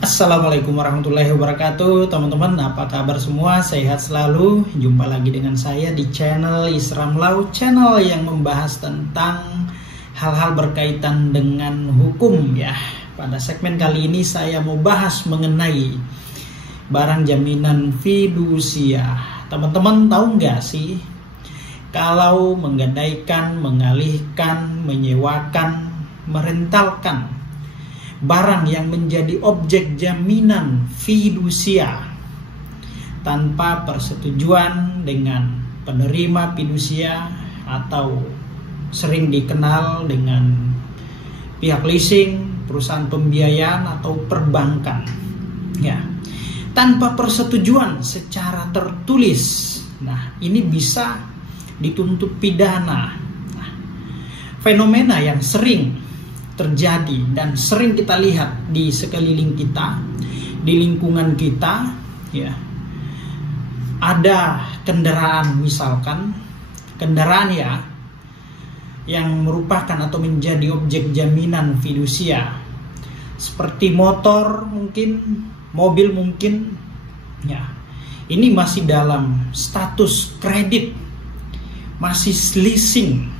Assalamualaikum warahmatullahi wabarakatuh. Teman-teman, apa kabar semua? Sehat selalu. Jumpa lagi dengan saya di channel Isram Law, channel yang membahas tentang hal-hal berkaitan dengan hukum ya. Pada segmen kali ini saya mau bahas mengenai barang jaminan fidusia. Teman-teman tahu nggak sih, kalau menggadaikan, mengalihkan, menyewakan, merentalkan barang yang menjadi objek jaminan fidusia tanpa persetujuan dengan penerima fidusia atau sering dikenal dengan pihak leasing, perusahaan pembiayaan atau perbankan ya, tanpa persetujuan secara tertulis. Nah, ini bisa dituntut pidana. Nah, fenomena yang sering terjadi dan sering kita lihat di sekeliling kita, di lingkungan kita ya, ada kendaraan, misalkan kendaraan ya yang merupakan atau menjadi objek jaminan fidusia, seperti motor mungkin, mobil mungkin ya, ini masih dalam status kredit, masih leasing,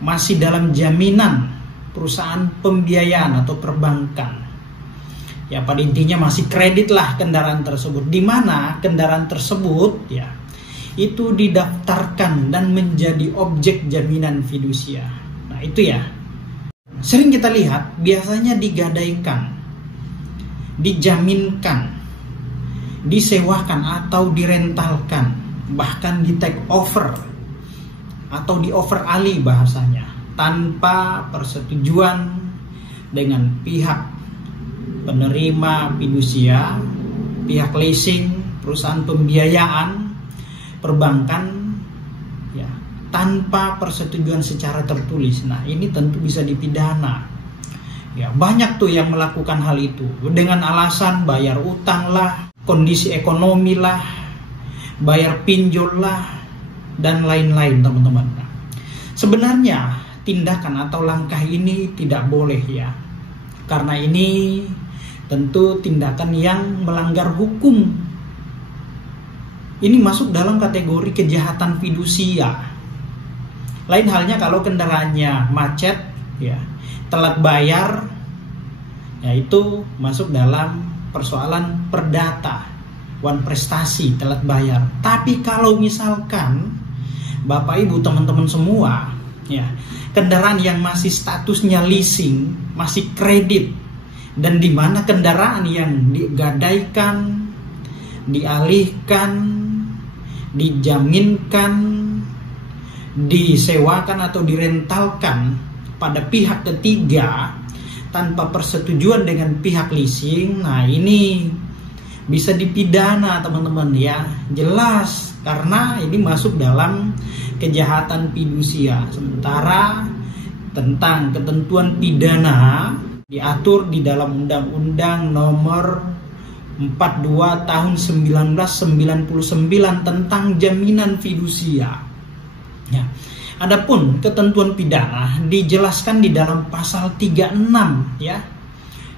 masih dalam jaminan perusahaan pembiayaan atau perbankan ya. Pada intinya masih kredit lah kendaraan tersebut, di mana kendaraan tersebut ya itu didaftarkan dan menjadi objek jaminan fidusia. Nah itu ya, sering kita lihat biasanya digadaikan, dijaminkan, disewakan atau direntalkan, bahkan di take over atau di over alih bahasanya, tanpa persetujuan dengan pihak penerima fidusia, pihak leasing, perusahaan pembiayaan, perbankan ya, tanpa persetujuan secara tertulis. Nah, ini tentu bisa dipidana. Ya, banyak tuh yang melakukan hal itu dengan alasan bayar utang lah, kondisi ekonomi lah, bayar pinjol lah, dan lain-lain, teman-teman. Nah, sebenarnya tindakan atau langkah ini tidak boleh ya, karena ini tentu tindakan yang melanggar hukum. Ini masuk dalam kategori kejahatan fidusia. Lain halnya kalau kendaraannya macet ya, telat bayar ya, itu masuk dalam persoalan perdata, wan prestasi, telat bayar. Tapi kalau misalkan Bapak Ibu teman-teman semua ya, kendaraan yang masih statusnya leasing, masih kredit, dan di mana kendaraan yang digadaikan, dialihkan, dijaminkan, disewakan atau direntalkan pada pihak ketiga tanpa persetujuan dengan pihak leasing, nah ini bisa dipidana teman-teman ya, jelas, karena ini masuk dalam kejahatan fidusia. Sementara tentang ketentuan pidana diatur di dalam Undang-Undang Nomor 42 Tahun 1999 tentang jaminan fidusia. Ya. Adapun ketentuan pidana dijelaskan di dalam pasal 36 ya.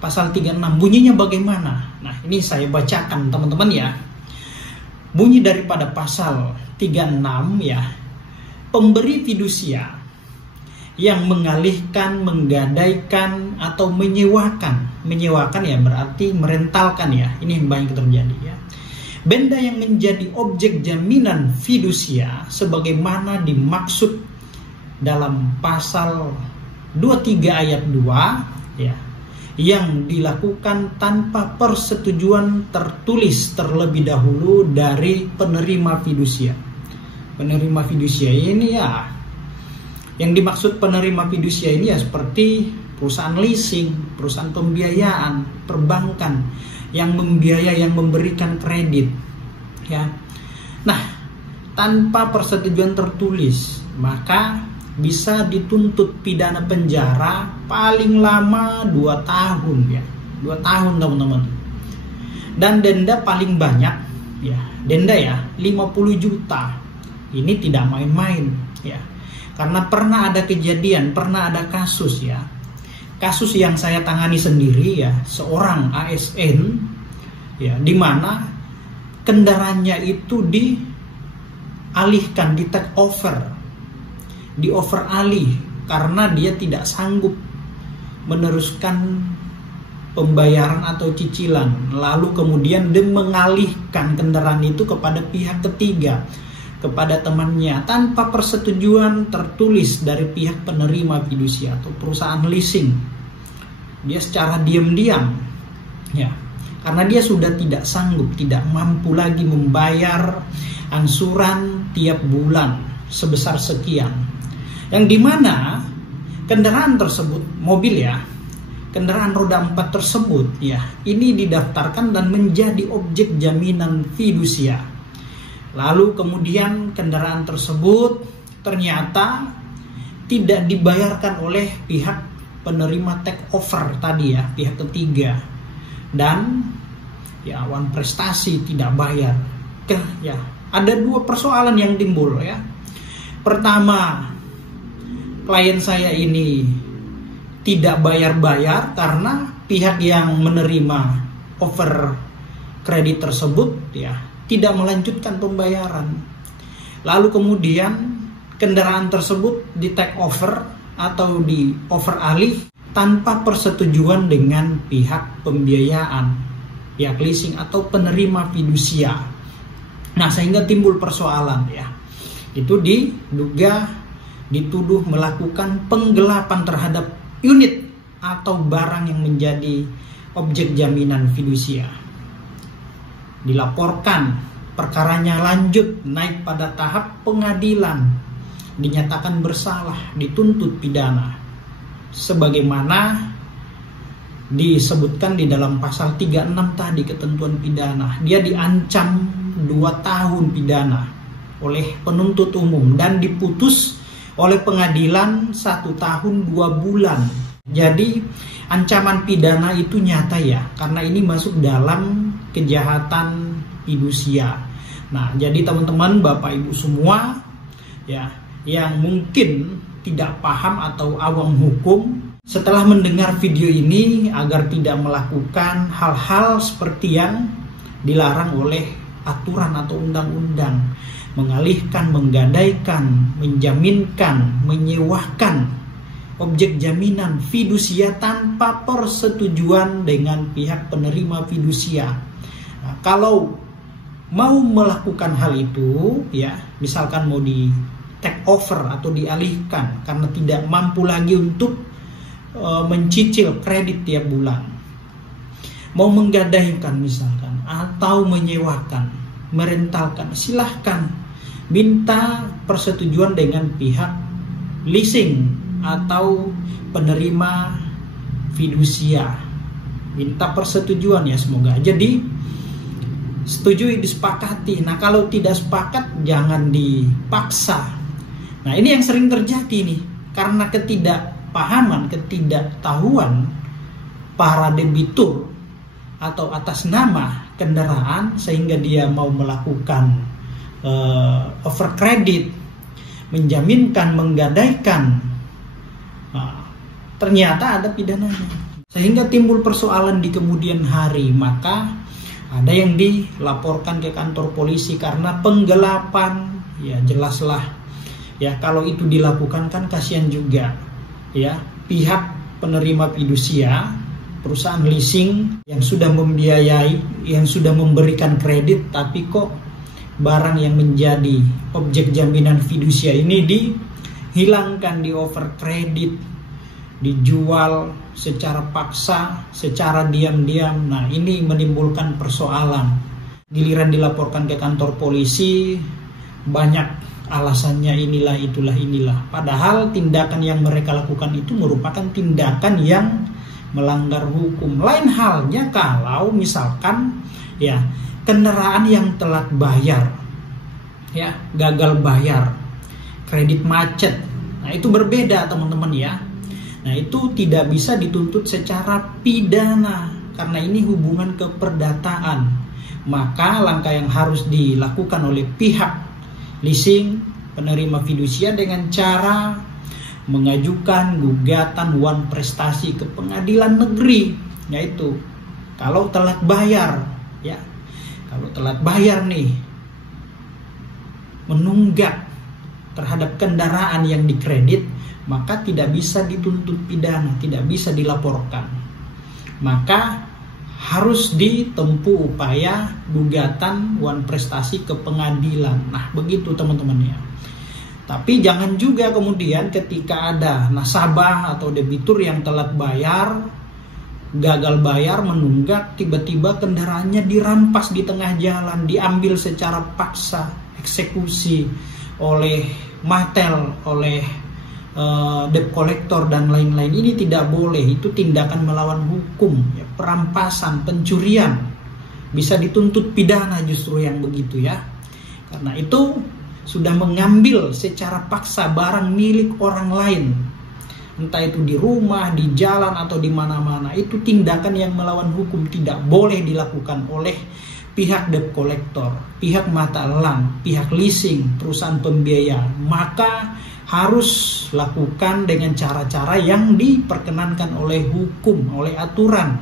Pasal 36 bunyinya bagaimana? Nah, ini saya bacakan teman-teman ya. Bunyi daripada pasal 36 ya. Pemberi fidusia yang mengalihkan, menggadaikan atau menyewakan ya berarti merentalkan ya. Ini yang banyak terjadi ya. Benda yang menjadi objek jaminan fidusia sebagaimana dimaksud dalam pasal 23 ayat 2 ya, yang dilakukan tanpa persetujuan tertulis terlebih dahulu dari penerima fidusia. Penerima fidusia ini ya, yang dimaksud penerima fidusia ini ya seperti perusahaan leasing, perusahaan pembiayaan, perbankan yang membiaya, yang memberikan kredit ya. Nah, tanpa persetujuan tertulis maka bisa dituntut pidana penjara paling lama 2 tahun ya. 2 tahun teman-teman. Dan denda paling banyak ya, denda ya 50 juta. Ini tidak main-main ya. Karena pernah ada kejadian, pernah ada kasus ya. kasus yang saya tangani sendiri ya, seorang ASN ya, di mana kendaraannya itu dialihkan, di take over, di over alih karena dia tidak sanggup meneruskan pembayaran atau cicilan, lalu kemudian dia mengalihkan kendaraan itu kepada pihak ketiga, kepada temannya tanpa persetujuan tertulis dari pihak penerima fidusia atau perusahaan leasing. Dia secara diam-diam ya, karena dia sudah tidak sanggup, tidak mampu lagi membayar angsuran tiap bulan sebesar sekian, yang dimana kendaraan tersebut, mobil ya, kendaraan roda 4 tersebut ya, ini didaftarkan dan menjadi objek jaminan fidusia. Lalu kemudian kendaraan tersebut ternyata tidak dibayarkan oleh pihak penerima take over tadi ya, pihak ketiga, dan ya awan prestasi tidak bayar. Ya, ada dua persoalan yang timbul ya. Pertama, klien saya ini tidak bayar-bayar karena pihak yang menerima over kredit tersebut ya tidak melanjutkan pembayaran. Lalu kemudian kendaraan tersebut di take over atau di over alih tanpa persetujuan dengan pihak pembiayaan, pihak leasing atau penerima fidusia. Nah, sehingga timbul persoalan ya. Itu dituduh melakukan penggelapan terhadap unit atau barang yang menjadi objek jaminan fidusia. Dilaporkan, perkaranya lanjut naik pada tahap pengadilan, dinyatakan bersalah, dituntut pidana sebagaimana disebutkan di dalam pasal 36 tadi ketentuan pidana. Dia diancam 2 tahun pidana oleh penuntut umum dan diputus oleh pengadilan 1 tahun 2 bulan. Jadi ancaman pidana itu nyata ya, karena ini masuk dalam kejahatan fidusia. Nah, jadi teman-teman, Bapak Ibu semua ya, yang mungkin tidak paham atau awam hukum, setelah mendengar video ini agar tidak melakukan hal-hal seperti yang dilarang oleh aturan atau undang-undang, mengalihkan, menggadaikan, menjaminkan, menyewakan objek jaminan fidusia tanpa persetujuan dengan pihak penerima fidusia. Nah, kalau mau melakukan hal itu ya, misalkan mau di take over atau dialihkan karena tidak mampu lagi untuk mencicil kredit tiap bulan, mau menggadaikan misalkan atau menyewakan, merentalkan, silahkan minta persetujuan dengan pihak leasing atau penerima fidusia. Minta persetujuan ya, semoga jadi setujui, disepakati. Nah, kalau tidak sepakat jangan dipaksa. Nah, ini yang sering terjadi nih, karena ketidakpahaman, ketidaktahuan para debitur atau atas nama kendaraan, sehingga dia mau melakukan over credit, menjaminkan, menggadaikan. Nah, ternyata ada pidananya, sehingga timbul persoalan di kemudian hari. Maka ada yang dilaporkan ke kantor polisi karena penggelapan. Ya jelaslah ya, kalau itu dilakukan kan kasihan juga ya pihak penerima fidusia, perusahaan leasing yang sudah membiayai, yang sudah memberikan kredit, tapi kok barang yang menjadi objek jaminan fidusia ini dihilangkan, di over kredit, dijual secara paksa, secara diam-diam. Nah, ini menimbulkan persoalan. Giliran dilaporkan ke kantor polisi, banyak alasannya inilah, itulah, inilah. Padahal tindakan yang mereka lakukan itu merupakan tindakan yang melanggar hukum. Lain halnya kalau misalkan ya kendaraan yang telat bayar, ya gagal bayar, kredit macet. Nah, itu berbeda teman-teman ya. Nah, itu tidak bisa dituntut secara pidana karena ini hubungan keperdataan. Maka langkah yang harus dilakukan oleh pihak leasing, penerima fidusia dengan cara mengajukan gugatan wan prestasi ke pengadilan negeri, yaitu kalau telat bayar, ya, kalau telat bayar nih, menunggak terhadap kendaraan yang dikredit, maka tidak bisa dituntut pidana, tidak bisa dilaporkan. Maka harus ditempuh upaya gugatan wan prestasi ke pengadilan. Nah, begitu teman-teman ya. Tapi jangan juga kemudian ketika ada nasabah atau debitur yang telat bayar, gagal bayar, menunggak, tiba-tiba kendaraannya dirampas di tengah jalan, diambil secara paksa, eksekusi oleh Mahtel, oleh debt collector dan lain-lain. Ini tidak boleh, itu tindakan melawan hukum, ya, perampasan, pencurian, bisa dituntut pidana justru yang begitu ya. Karena itu sudah mengambil secara paksa barang milik orang lain, entah itu di rumah, di jalan, atau di mana-mana. Itu tindakan yang melawan hukum, tidak boleh dilakukan oleh pihak debt collector, pihak mata elang, pihak leasing, perusahaan pembiayaan. Maka harus lakukan dengan cara-cara yang diperkenankan oleh hukum, oleh aturan.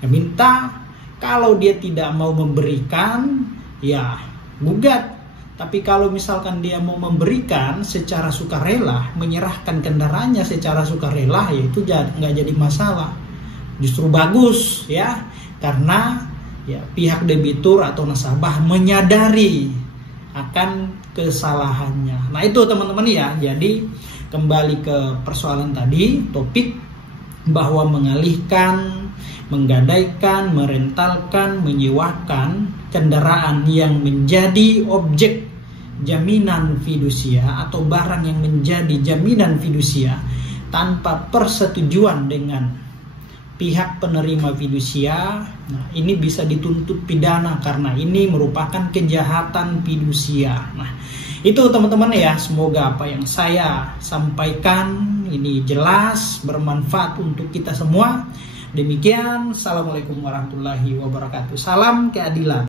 Ya, minta, kalau dia tidak mau memberikan, ya gugat. Tapi kalau misalkan dia mau memberikan secara sukarela, menyerahkan kendaraannya secara sukarela, ya itu nggak jadi masalah. Justru bagus ya, karena ya pihak debitur atau nasabah menyadari akan kesalahannya. Nah itu teman-teman ya, jadi kembali ke persoalan tadi, topik bahwa mengalihkan, menggadaikan, merentalkan, menyewakan kendaraan yang menjadi objek jaminan fidusia atau barang yang menjadi jaminan fidusia tanpa persetujuan dengan pihak penerima fidusia, nah ini bisa dituntut pidana karena ini merupakan kejahatan fidusia. Nah itu teman-teman ya, semoga apa yang saya sampaikan ini jelas, bermanfaat untuk kita semua. Demikian, assalamualaikum warahmatullahi wabarakatuh. Salam keadilan.